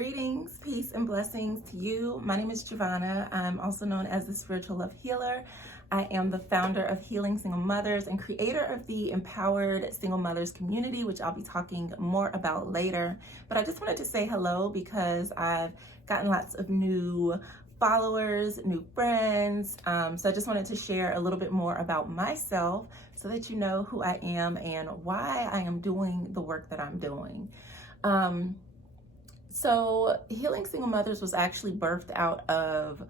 Greetings, peace, and blessings to you. My name is Jovhannah. I'm also known as the Spiritual Love Healer. I am the founder of Healing Single Mothers and creator of the Empowered Single Mothers community, which I'll be talking more about later. But I just wanted to say hello because I've gotten lots of new followers, new friends. So I just wanted to share a little bit more about myself so that you know who I am and why I am doing the work that I'm doing. So Healing Single Mothers was actually birthed out of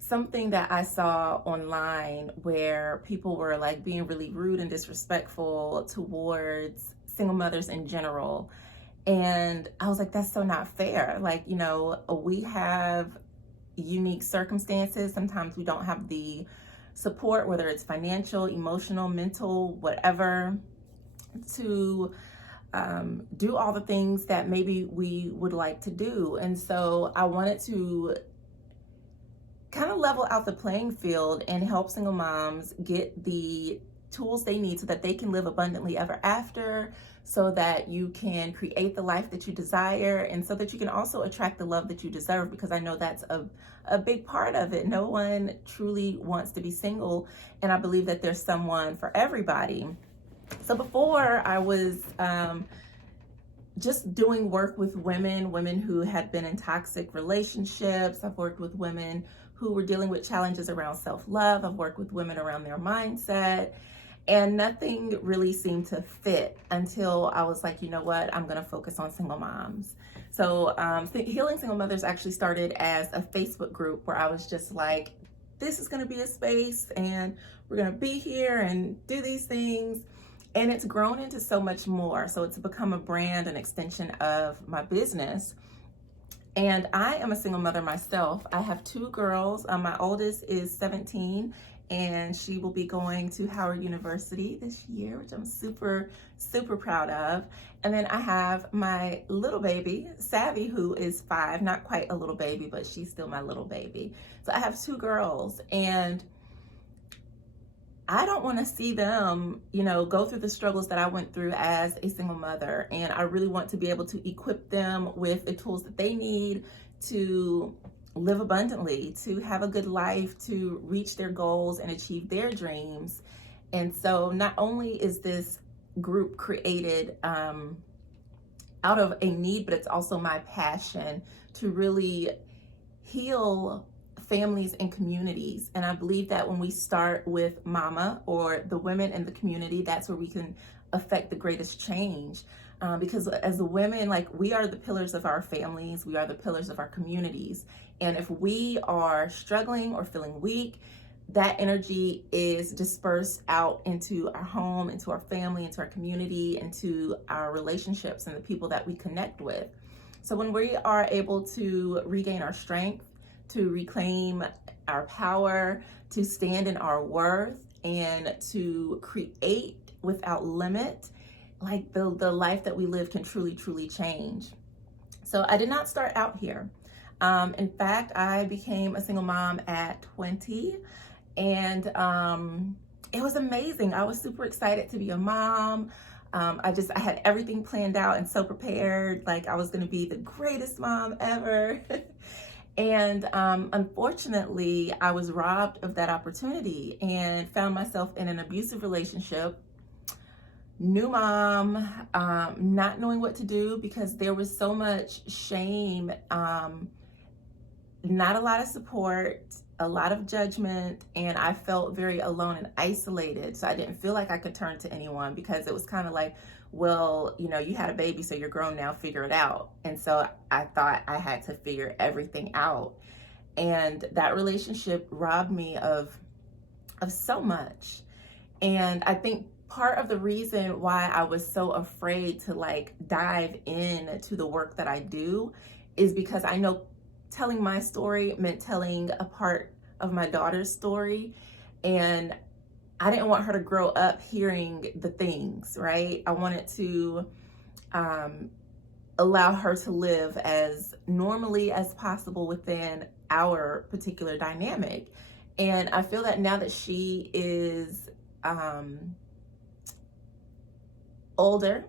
something that I saw online where people were like being really rude and disrespectful towards single mothers in general. And I was like, that's so not fair. Like, you know, we have unique circumstances. Sometimes we don't have the support, whether it's financial, emotional, mental, whatever, to do all the things that maybe we would like to do. And so I wanted to kind of level out the playing field and help single moms get the tools they need so that they can live abundantly ever after, so that you can create the life that you desire, and so that you can also attract the love that you deserve, because I know that's a big part of it. No one truly wants to be single, and I believe that there's someone for everybody. So before, I was just doing work with women who had been in toxic relationships. I've worked with women who were dealing with challenges around self-love. I've worked with women around their mindset, and nothing really seemed to fit until I was like, you know what, I'm gonna focus on single moms. So Healing Single Mothers actually started as a Facebook group where I was just like, this is gonna be a space and we're gonna be here and do these things. And it's grown into so much more. So it's become a brand, an extension of my business. And I am a single mother myself. I have two girls. My oldest is 17 and she will be going to Howard University this year, which I'm super, super proud of. And then I have my little baby, Savvy, who is 5, not quite a little baby, but she's still my little baby. So I have two girls, and I don't want to see them, you know, go through the struggles that I went through as a single mother. And I really want to be able to equip them with the tools that they need to live abundantly, to have a good life, to reach their goals and achieve their dreams. And so not only is this group created out of a need, but it's also my passion to really heal families and communities. And I believe that when we start with mama, or the women in the community, that's where we can affect the greatest change. Because as the women, like, we are the pillars of our families, we are the pillars of our communities. And if we are struggling or feeling weak, that energy is dispersed out into our home, into our family, into our community, into our relationships and the people that we connect with. So when we are able to regain our strength, to reclaim our power, to stand in our worth, and to create without limit, like the life that we live can truly, truly change. So I did not start out here. In fact, I became a single mom at 20, and it was amazing. I was super excited to be a mom. I had everything planned out and so prepared, like I was gonna be the greatest mom ever. And unfortunately, I was robbed of that opportunity and found myself in an abusive relationship. New mom, not knowing what to do because there was so much shame, not a lot of support, a lot of judgment, and I felt very alone and isolated. So I didn't feel like I could turn to anyone, because it was kind of like, well, you know, you had a baby, so you're grown now, figure it out. And so I thought I had to figure everything out. And that relationship robbed me of so much. And I think part of the reason why I was so afraid to like dive into the work that I do is because I know telling my story meant telling a part of my daughter's story. And I didn't want her to grow up hearing the things, right? I wanted to allow her to live as normally as possible within our particular dynamic. And I feel that now that she is older,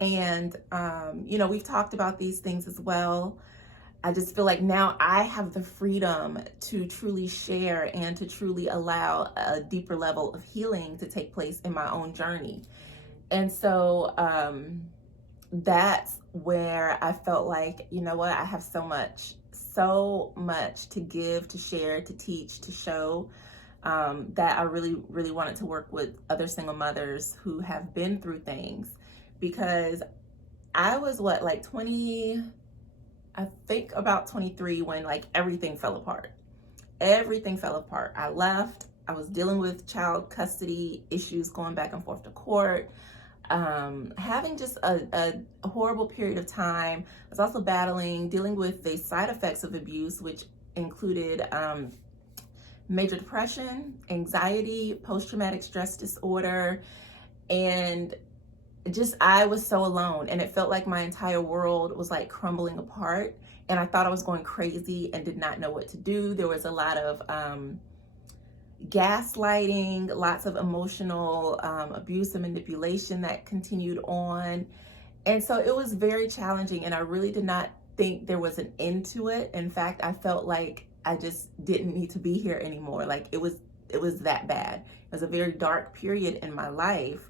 And, we've talked about these things as well. I just feel like now I have the freedom to truly share and to truly allow a deeper level of healing to take place in my own journey. And so that's where I felt like, you know what, I have so much to give, to share, to teach, to show, that I really, really wanted to work with other single mothers who have been through things. Because I was like 20, I think about 23 when like everything fell apart. Everything fell apart. I left. I was dealing with child custody issues, going back and forth to court, having just a horrible period of time. I was also dealing with the side effects of abuse, which included major depression, anxiety, post-traumatic stress disorder, and I was so alone, and it felt like my entire world was like crumbling apart, and I thought I was going crazy and did not know what to do. There was a lot of gaslighting, lots of emotional abuse and manipulation that continued on. And so it was very challenging, and I really did not think there was an end to it. In fact, I felt like I just didn't need to be here anymore. Like it was that bad. It was a very dark period in my life.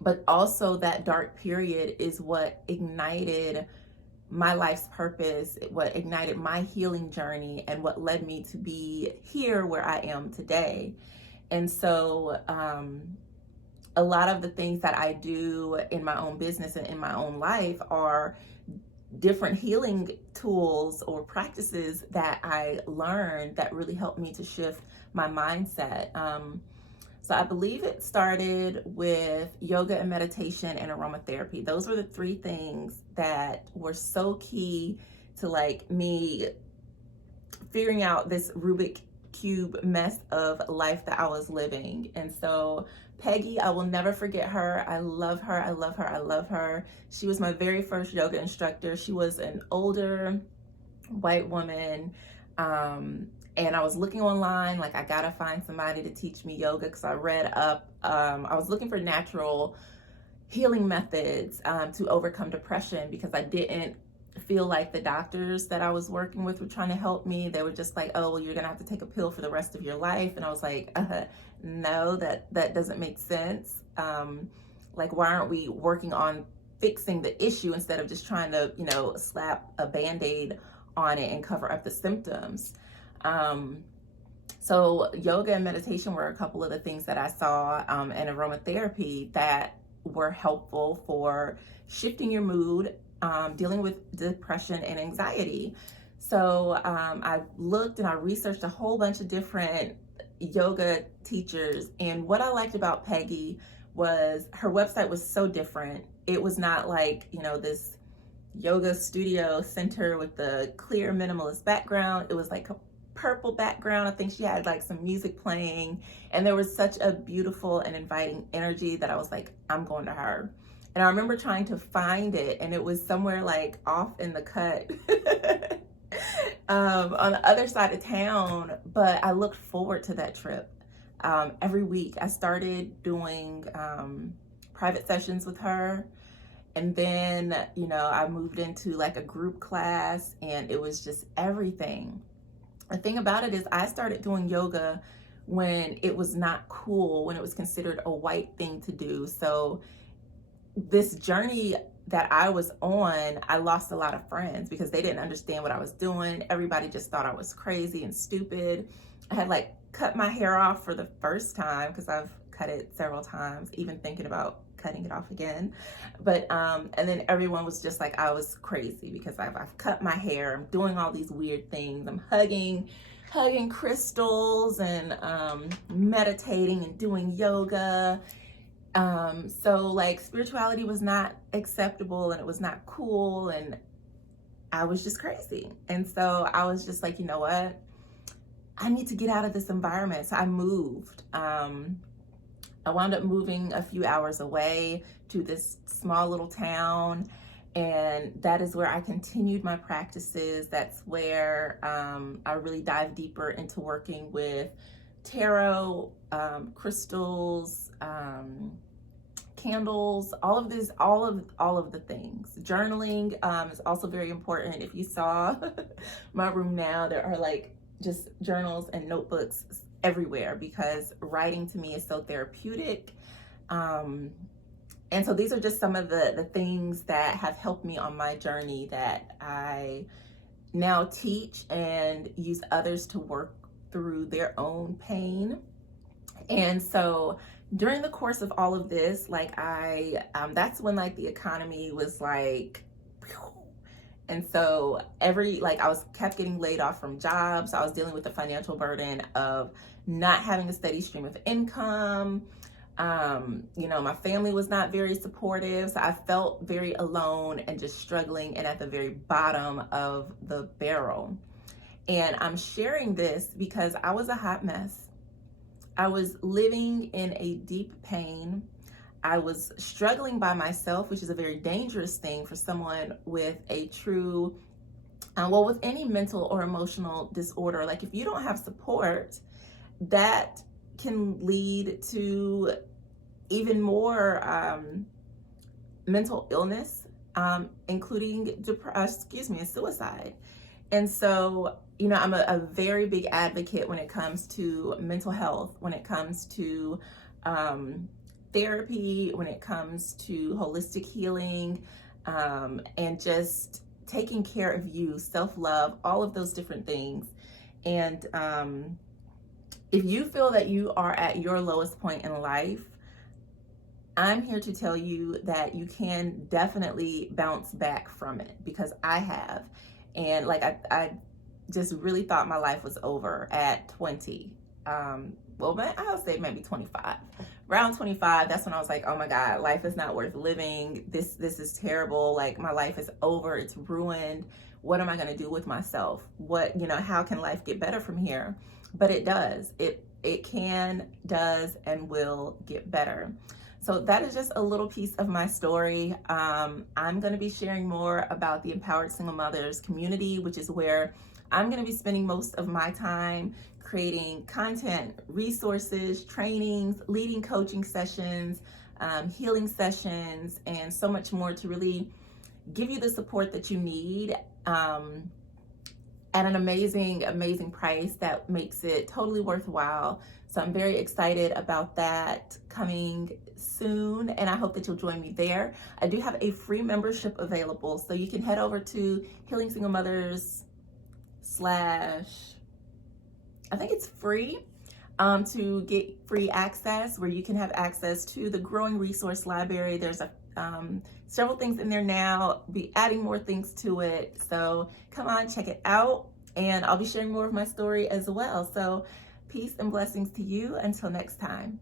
But also that dark period is what ignited my life's purpose, what ignited my healing journey, and what led me to be here where I am today. And so a lot of the things that I do in my own business and in my own life are different healing tools or practices that I learned that really helped me to shift my mindset. So I believe it started with yoga and meditation and aromatherapy. Those were the three things that were so key to like me figuring out this Rubik Cube mess of life that I was living. And so Peggy, I will never forget her. I love her. I love her. I love her. She was my very first yoga instructor. She was an older white woman. And I was looking online, like I gotta find somebody to teach me yoga, because I read up, I was looking for natural healing methods to overcome depression, because I didn't feel like the doctors that I was working with were trying to help me. They were just like, oh, well, you're gonna have to take a pill for the rest of your life. And I was like, no, that doesn't make sense. Like, why aren't we working on fixing the issue instead of just trying to, slap a Band-Aid on it and cover up the symptoms? So yoga and meditation were a couple of the things that I saw, and aromatherapy that were helpful for shifting your mood, dealing with depression and anxiety. So I looked and I researched a whole bunch of different yoga teachers, and what I liked about Peggy was her website was so different. It was not like, this yoga studio center with the clear minimalist background. It was like a purple background. I think she had like some music playing, and there was such a beautiful and inviting energy that I was like, I'm going to her. And I remember trying to find it, and it was somewhere like off in the cut on the other side of town. But I looked forward to that trip. Every week I started doing private sessions with her. And then, I moved into like a group class, and it was just everything. The thing about it is I started doing yoga when it was not cool, when it was considered a white thing to do. So this journey that I was on, I lost a lot of friends because they didn't understand what I was doing. Everybody just thought I was crazy and stupid. I had like cut my hair off for the first time, because I've cut it several times, even thinking about cutting it off again. But and then everyone was just like I was crazy because I've cut my hair, I'm doing all these weird things, I'm hugging crystals and meditating and doing yoga. So like spirituality was not acceptable, and it was not cool, and I was just crazy. And so I was just like, you know what, I need to get out of this environment. So I moved. I wound up moving a few hours away to this small little town, and that is where I continued my practices. That's where I really dived deeper into working with tarot, crystals, candles, all of this, all of the things. Journaling is also very important. If you saw my room now, there are like just journals and notebooks everywhere because writing to me is so therapeutic. And so these are just some of the things that have helped me on my journey that I now teach and use others to work through their own pain. And so during the course of all of this, like that's when like the economy was like, and so I was kept getting laid off from jobs. I was dealing with the financial burden of not having a steady stream of income. My family was not very supportive. So I felt very alone and just struggling and at the very bottom of the barrel. And I'm sharing this because I was a hot mess. I was living in a deep pain. I was struggling by myself, which is a very dangerous thing for someone with a true, with any mental or emotional disorder. Like if you don't have support, that can lead to even more mental illness, including suicide. And so, I'm a very big advocate when it comes to mental health, when it comes to therapy, when it comes to holistic healing, and just taking care of you, self-love, all of those different things. And if you feel that you are at your lowest point in life, I'm here to tell you that you can definitely bounce back from it, because I have. And like I just really thought my life was over at 20. I'll say maybe 25. Around 25, that's when I was like, oh my God, life is not worth living. This is terrible. Like my life is over. It's ruined. What am I going to do with myself? How can life get better from here? But it does. It can, does, and will get better. So that is just a little piece of my story. I'm going to be sharing more about the Empowered Single Mothers community, which is where I'm going to be spending most of my time creating content, resources, trainings, leading coaching sessions, healing sessions, and so much more to really give you the support that you need at an amazing, amazing price that makes it totally worthwhile. So I'm very excited about that coming soon, and I hope that you'll join me there. I do have a free membership available, so you can head over to Healing Single Mothers / I think it's free, to get free access, where you can have access to the growing resource library. There's several things in there now. Be adding more things to it. So come on, check it out. And I'll be sharing more of my story as well. So peace and blessings to you. Until next time.